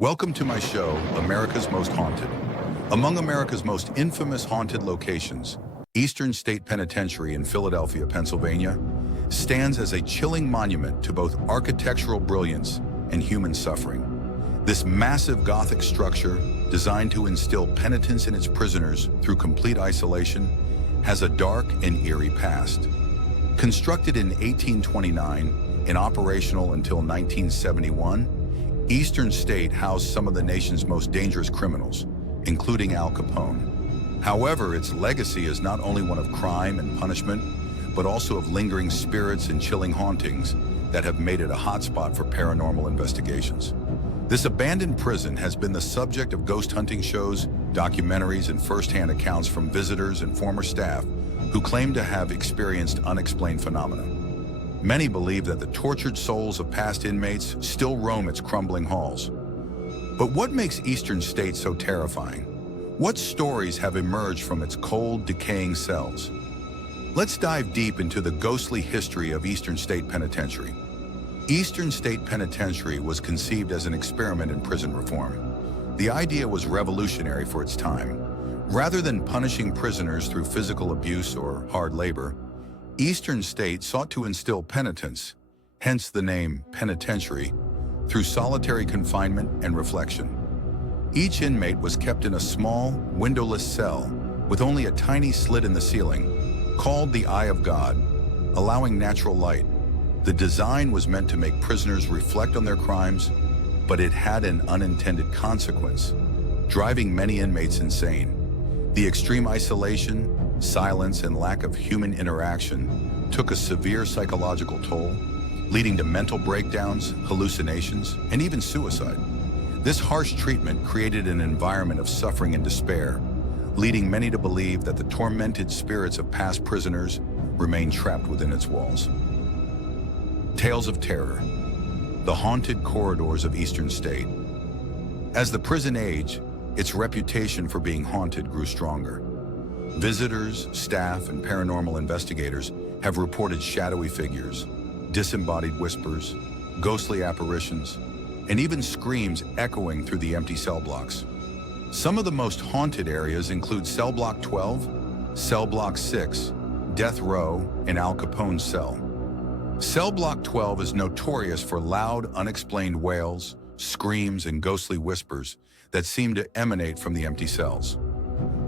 Welcome to my show, America's Most Haunted. Among America's most infamous haunted locations, Eastern State Penitentiary in Philadelphia, Pennsylvania, stands as a chilling monument to both architectural brilliance and human suffering. This massive Gothic structure, designed to instill penitence in its prisoners through complete isolation, has a dark and eerie past. Constructed in 1829 and operational until 1971, Eastern State housed some of the nation's most dangerous criminals, including Al Capone. However, its legacy is not only one of crime and punishment, but also of lingering spirits and chilling hauntings that have made it a hotspot for paranormal investigations. This abandoned prison has been the subject of ghost hunting shows, documentaries, and first-hand accounts from visitors and former staff who claim to have experienced unexplained phenomena. Many believe that the tortured souls of past inmates still roam its crumbling halls. But what makes Eastern State so terrifying? What stories have emerged from its cold, decaying cells? Let's dive deep into the ghostly history of Eastern State Penitentiary. Eastern State Penitentiary was conceived as an experiment in prison reform. The idea was revolutionary for its time. Rather than punishing prisoners through physical abuse or hard labor, Eastern State sought to instill penitence, hence the name penitentiary, through solitary confinement and reflection. Each inmate was kept in a small, windowless cell with only a tiny slit in the ceiling, called the Eye of God, allowing natural light. The design was meant to make prisoners reflect on their crimes, but it had an unintended consequence, driving many inmates insane. The extreme isolation, silence, and lack of human interaction took a severe psychological toll, leading to mental breakdowns, hallucinations, and even suicide. This harsh treatment created an environment of suffering and despair, leading many to believe that the tormented spirits of past prisoners remain trapped within its walls. Tales of terror. The haunted corridors of Eastern State. As the prison aged, its reputation for being haunted grew stronger. Visitors, staff, and paranormal investigators have reported shadowy figures, disembodied whispers, ghostly apparitions, and even screams echoing through the empty cell blocks. Some of the most haunted areas include Cell Block 12, Cell Block 6, Death Row, and Al Capone's cell. Cell Block 12 is notorious for loud, unexplained wails, screams, and ghostly whispers that seem to emanate from the empty cells.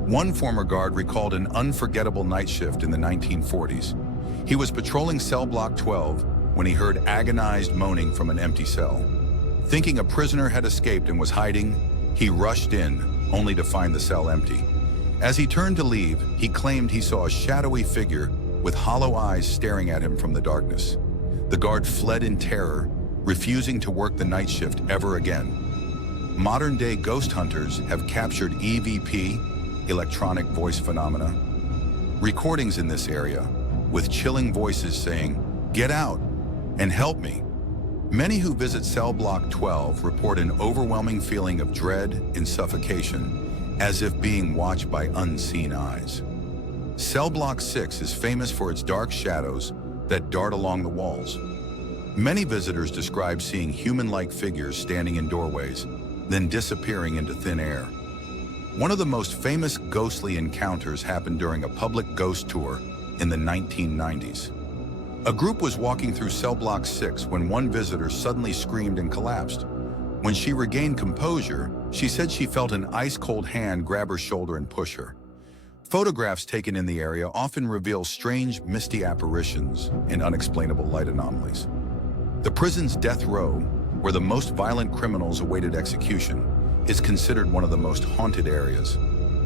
One former guard recalled an unforgettable night shift in the 1940s. He was patrolling Cell Block 12 when he heard agonized moaning from an empty cell. Thinking a prisoner had escaped and was hiding, he rushed in, only to find the cell empty. As he turned to leave, he claimed he saw a shadowy figure with hollow eyes staring at him from the darkness. The guard fled in terror, refusing to work the night shift ever again. Modern-day ghost hunters have captured EVP, electronic voice phenomena, recordings in this area, with chilling voices saying, "Get out and help me." Many who visit Cell Block 12 report an overwhelming feeling of dread and suffocation, as if being watched by unseen eyes. Cell Block 6 is famous for its dark shadows that dart along the walls. Many visitors describe seeing human-like figures standing in doorways, then disappearing into thin air. One of the most famous ghostly encounters happened during a public ghost tour in the 1990s. A group was walking through Cell Block 6 when one visitor suddenly screamed and collapsed. When she regained composure, she said she felt an ice-cold hand grab her shoulder and push her. Photographs taken in the area often reveal strange, misty apparitions and unexplainable light anomalies. The prison's death row, where the most violent criminals awaited execution, is considered one of the most haunted areas.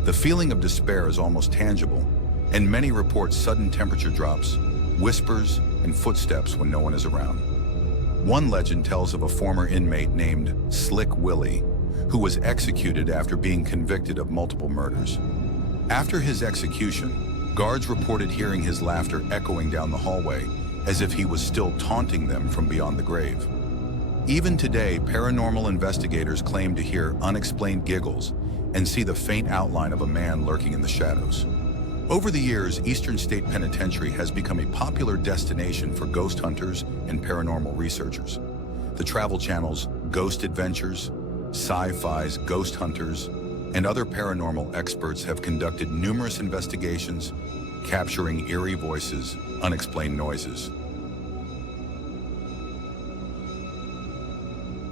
The feeling of despair is almost tangible, and many report sudden temperature drops, whispers, and footsteps when no one is around. One legend tells of a former inmate named Slick Willie, who was executed after being convicted of multiple murders. After his execution, guards reported hearing his laughter echoing down the hallway, as if he was still taunting them from beyond the grave. Even today, paranormal investigators claim to hear unexplained giggles and see the faint outline of a man lurking in the shadows. Over the years, Eastern State Penitentiary has become a popular destination for ghost hunters and paranormal researchers. The Travel Channel's Ghost Adventures, sci-fi's ghost hunters, and other paranormal experts have conducted numerous investigations, capturing eerie voices, unexplained noises,